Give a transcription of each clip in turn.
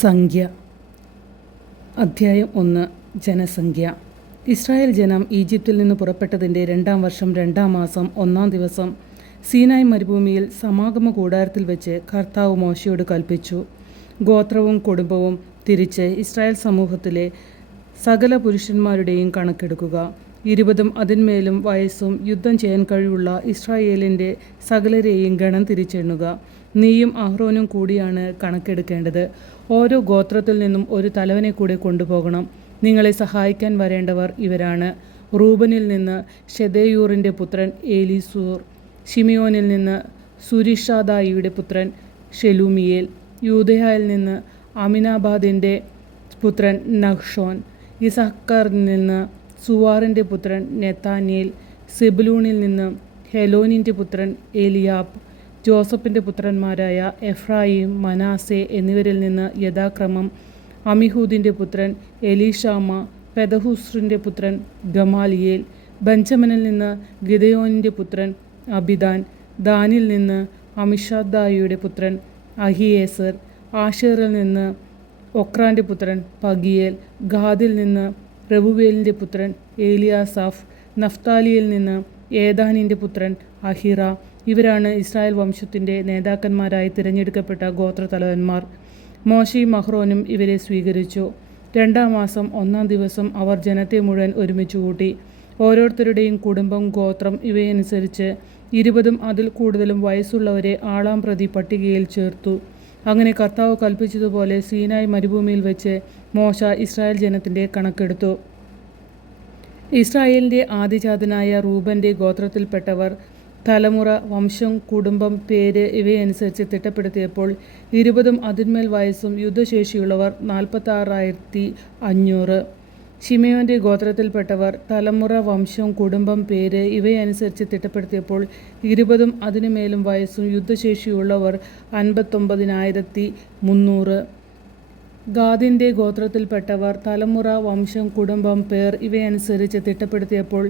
സംഖ്യ. അധ്യായം 1. ജനസംഖ്യ. ഇസ്രായേൽ ജനം ഈജിപ്തിൽ നിന്ന് പുറപ്പെട്ടതിൻ്റെ 2-ാം വർഷം 2-ാം മാസം 1-ാം ദിവസം സീനായ് മരുഭൂമിയിൽ സമാഗമ കൂടാരത്തിൽ വെച്ച് കർത്താവ് മോശയോട് കൽപ്പിച്ചു. ഗോത്രവും കുടുംബവും തിരിച്ച് ഇസ്രായേൽ സമൂഹത്തിലെ സകല പുരുഷന്മാരുടെയും കണക്കെടുക്കുക. 20 അതിന്മേലും വയസ്സും യുദ്ധം ചെയ്യാൻ കഴിവുള്ള ഇസ്രായേലിൻ്റെ സകലരെയും ഗണം തിരിച്ചെണ്ണുക. നീയും അഹ്റോനും കൂടിയാണ് കണക്കെടുക്കേണ്ടത്. ഓരോ ഗോത്രത്തിൽ നിന്നും ഒരു തലവനെ കൂടെ കൊണ്ടുപോകണം. നിങ്ങളെ സഹായിക്കാൻ വരേണ്ടവർ ഇവരാണ്: റൂബനിൽ നിന്ന് ഷെദേയൂറിൻ്റെ പുത്രൻ ഏലീസൂർ, ഷിമിയോനിൽ നിന്ന് സുരിഷാദായിയുടെ പുത്രൻ ഷെലൂമിയേൽ, യൂദയായിൽ നിന്ന് അമിനാബാദിൻ്റെ പുത്രൻ നഹ്ഷോൻ, ഇസഹാറിൽ നിന്ന് സുവാറിൻ്റെ പുത്രൻ നെതാന്യേൽ, സെബുലൂണിൽ നിന്ന് ഹെലോനിൻ്റെ പുത്രൻ എലിയാബ്, ജോസഫിൻ്റെ പുത്രന്മാരായ എഫ്രായിം, മനാസെ എന്നിവരിൽ നിന്ന് യഥാക്രമം അമിഹൂദിൻ്റെ പുത്രൻ എലീഷാമ, പെദഹൂസ്രിൻ്റെ പുത്രൻ ഗമാലിയേൽ, ബെഞ്ചമിനിൽ നിന്ന് ഗിദെയോനിൻ്റെ പുത്രൻ അബിദാൻ, ദാനിൽ നിന്ന് അമിഷാദായിയുടെ പുത്രൻ അഹിയേസർ, ആഷേറിൽ നിന്ന് ഒക്രാൻ്റെ പുത്രൻ പഗിയേൽ, ഗാദിൽ നിന്ന് റെബുവേലിൻ്റെ പുത്രൻ ഏലിയാസാഫ്, നഫ്താലിയിൽ നിന്ന് ഏദാനിൻ്റെ പുത്രൻ അഹിറ. ഇവരാണ് ഇസ്രായേൽ വംശത്തിൻ്റെ നേതാക്കന്മാരായി തിരഞ്ഞെടുക്കപ്പെട്ട ഗോത്രതലവന്മാർ. മോശയും അഹ്റോനും ഇവരെ സ്വീകരിച്ചു. 2-ാം മാസം 1-ാം ദിവസം അവർ ജനത്തെ മുഴുവൻ ഒരുമിച്ച് കൂട്ടി. ഓരോരുത്തരുടെയും കുടുംബം, ഗോത്രം ഇവയനുസരിച്ച് 20 അതിൽ കൂടുതലും വയസ്സുള്ളവരെ ആളാം പ്രതി പട്ടികയിൽ ചേർത്തു. അങ്ങനെ കർത്താവ് കൽപ്പിച്ചതുപോലെ സീനായ് മരുഭൂമിയിൽ വെച്ച് മോശ ഇസ്രായേൽ ജനത്തിൻ്റെ കണക്കെടുത്തു. ഇസ്രായേലിൻ്റെ ആദിജാതനായ റൂബൻ്റെ ഗോത്രത്തിൽപ്പെട്ടവർ തലമുറ, വംശം, കുടുംബം, പേര് ഇവയനുസരിച്ച് തിട്ടപ്പെടുത്തിയപ്പോൾ 20 അതിന്മേൽ വയസ്സും യുദ്ധശേഷിയുള്ളവർ 46,500. ഷിമയോൻ്റെ ഗോത്രത്തിൽപ്പെട്ടവർ തലമുറ, വംശം, കുടുംബം, പേര് ഇവയനുസരിച്ച് തിട്ടപ്പെടുത്തിയപ്പോൾ 20 അതിനുമേലും വയസ്സും യുദ്ധശേഷിയുള്ളവർ 59,300. ഗാദിൻ്റെ ഗോത്രത്തിൽപ്പെട്ടവർ തലമുറ, വംശം, കുടുംബം, പേർ ഇവയനുസരിച്ച് തിട്ടപ്പെടുത്തിയപ്പോൾ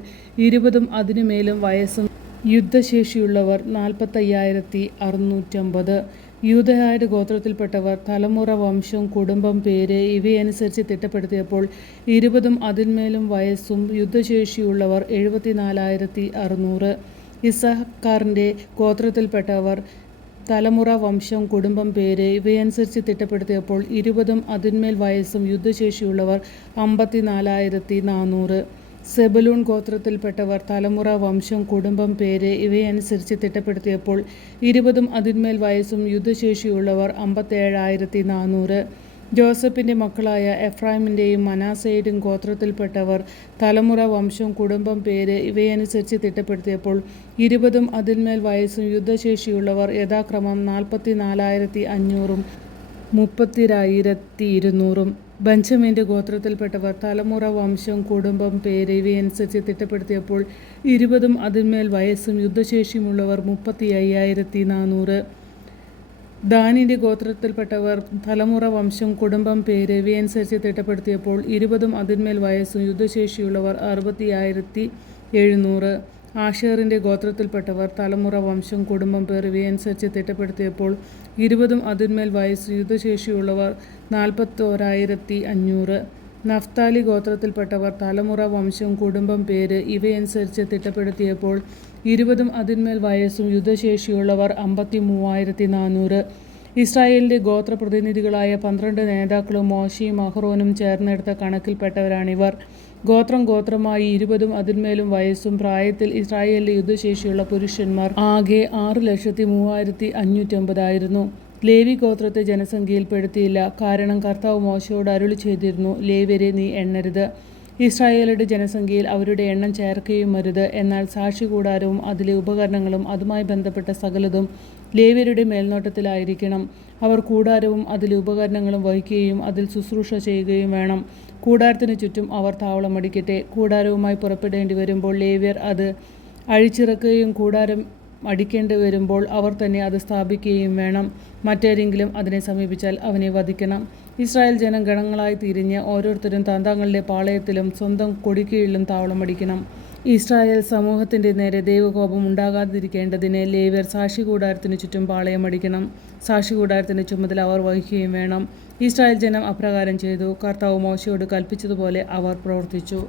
20 അതിനുമേലും വയസ്സും യുദ്ധശേഷിയുള്ളവർ 45,650. യൂദയായുടെ ഗോത്രത്തിൽപ്പെട്ടവർ തലമുറ, വംശം, കുടുംബം, പേര് ഇവയനുസരിച്ച് തിട്ടപ്പെടുത്തിയപ്പോൾ 20 അതിന്മേലും വയസ്സും യുദ്ധശേഷിയുള്ളവർ 74,600. ഇസഹാറിൻ്റെ ഗോത്രത്തിൽപ്പെട്ടവർ തലമുറ, വംശം, കുടുംബം, പേര് ഇവയനുസരിച്ച് തിട്ടപ്പെടുത്തിയപ്പോൾ 20 അതിന്മേൽ വയസ്സും യുദ്ധശേഷിയുള്ളവർ 54,400. സെബുലൂൺ ഗോത്രത്തിൽപ്പെട്ടവർ തലമുറ, വംശം, കുടുംബം, പേര് ഇവയനുസരിച്ച് തിട്ടപ്പെടുത്തിയപ്പോൾ 20 അതിന്മേൽ വയസ്സും യുദ്ധശേഷിയുള്ളവർ 57,400. ജോസഫിൻ്റെ മക്കളായ എഫ്രായിമിൻ്റെയും മനാസയുടെയും ഗോത്രത്തിൽപ്പെട്ടവർ തലമുറ, വംശം, കുടുംബം, പേര് ഇവയനുസരിച്ച് തിട്ടപ്പെടുത്തിയപ്പോൾ 20 അതിന്മേൽ വയസ്സും യുദ്ധശേഷിയുള്ളവർ യഥാക്രമം 44,500 30,200. ബെഞ്ചമിൻ്റെ ഗോത്രത്തിൽപ്പെട്ടവർ തലമുറ, വംശം, കുടുംബം, പേര് ഇവയനുസരിച്ച് തിട്ടപ്പെടുത്തിയപ്പോൾ 20 അതിന്മേൽ വയസ്സും യുദ്ധശേഷിയുമുള്ളവർ 35,400. ദാനിൻ്റെ ഗോത്രത്തിൽപ്പെട്ടവർ തലമുറ, വംശം, കുടുംബം, പേര് ഇവയനുസരിച്ച് തിട്ടപ്പെടുത്തിയപ്പോൾ 20 അതിന്മേൽ വയസ്സും യുദ്ധശേഷിയുള്ളവർ 60,700. ആഷേറിൻ്റെ ഗോത്രത്തിൽപ്പെട്ടവർ തലമുറ, വംശം, കുടുംബം, പേർ ഇവയനുസരിച്ച് തിട്ടപ്പെടുത്തിയപ്പോൾ 20 അതിന്മേൽ വയസ്സും യുദ്ധശേഷിയുള്ളവർ 41,500. നഫ്താലി ഗോത്രത്തിൽപ്പെട്ടവർ തലമുറ, വംശം, കുടുംബം, പേര് ഇവയനുസരിച്ച് തിട്ടപ്പെടുത്തിയപ്പോൾ 20 അതിന്മേൽ വയസ്സും യുദ്ധശേഷിയുള്ളവർ 53,400. ഇസ്രായേലിൻ്റെ ഗോത്രപ്രതിനിധികളായ 12 നേതാക്കളും മോശയും അഹ്റോനും ചേർന്നെടുത്ത കണക്കിൽപ്പെട്ടവരാണിവർ. ഗോത്രം ഗോത്രമായി 20 അതിന്മേലും വയസ്സും പ്രായത്തിൽ ഇസ്രായേലിലെ യുദ്ധശേഷിയുള്ള പുരുഷന്മാർ ആകെ 6,03,550 ആയിരുന്നു. ലേവി ഗോത്രത്തെ ജനസംഖ്യയിൽ പെടുത്തിയില്ല. കാരണം കർത്താവ് മോശയോട് അരുളി ചെയ്തിരുന്നു: ലേവ്യരെ നീ എണ്ണരുത്. ഇസ്രായേലിന്റെ ജനസംഖ്യയിൽ അവരുടെ എണ്ണം ചേർക്കുകയും അരുത്. എന്നാൽ സാക്ഷികൂടാരവും അതിലെ ഉപകരണങ്ങളും അതുമായി ബന്ധപ്പെട്ട സകലതും ലേവ്യരുടെ മേൽനോട്ടത്തിലായിരിക്കണം. അവർ കൂടാരവും അതിലെ ഉപകരണങ്ങളും വഹിക്കുകയും അതിൽ ശുശ്രൂഷ ചെയ്യുകയും വേണം. കൂടാരത്തിന് ചുറ്റും അവർ താവളമടിക്കട്ടെ. കൂടാരവുമായി പുറപ്പെടേണ്ടി വരുമ്പോൾ ലേവ്യർ അത് അഴിച്ചിറക്കുകയും കൂടാരം അടിക്കേണ്ടി വരുമ്പോൾ അവർ തന്നെ അത് സ്ഥാപിക്കുകയും വേണം. മറ്റാരെങ്കിലും അതിനെ സമീപിച്ചാൽ അവനെ വധിക്കണം. ഇസ്രായേൽ ജനം ഗണങ്ങളായി തിരിഞ്ഞ് ഓരോരുത്തരും തങ്ങളുടെ പാളയത്തിലും സ്വന്തം കൊടിക്കീഴിലും താവളമടിക്കണം. ഇസ്രായേൽ സമൂഹത്തിൻ്റെ നേരെ ദൈവകോപം ഉണ്ടാകാതിരിക്കേണ്ടതിന് ലേവ്യർ സാക്ഷികൂടാരത്തിനു ചുറ്റും പാളയമടിക്കണം. സാക്ഷികൂടാരത്തിൻ്റെ ചുമതല അവർ വഹിക്കുകയും വേണം. ഇസ്രായേൽ ജനം അപ്രകാരം ചെയ്തു. കർത്താവ് മോശെയോട് കൽപ്പിച്ചതുപോലെ അവർ പ്രവർത്തിച്ചു.